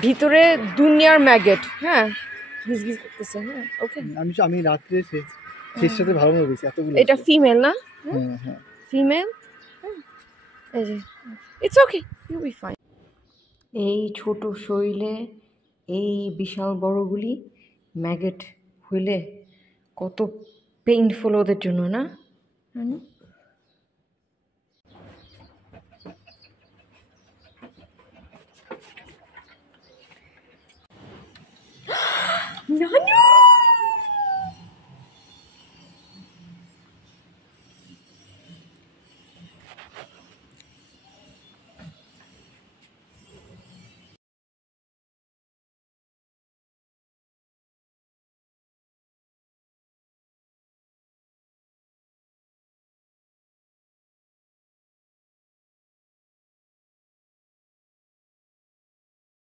ভিতরে দুনিয়ার ম্যাগেট। হ্যাঁ গিজগিজ করতেছে। হ্যাঁ ওকে আমি রাত্রে শেষটাতে ভালো মনে হয়েছে এতগুলো। এটা ফিমেল না? হ্যাঁ হ্যাঁ ফিমেল। এই যে it's okay you be fine. এই ছোট শরীরে এই বিশাল বড়গুলি ম্যাগেট হইলে কত পেইনফুল ওদের জন্য না? নানু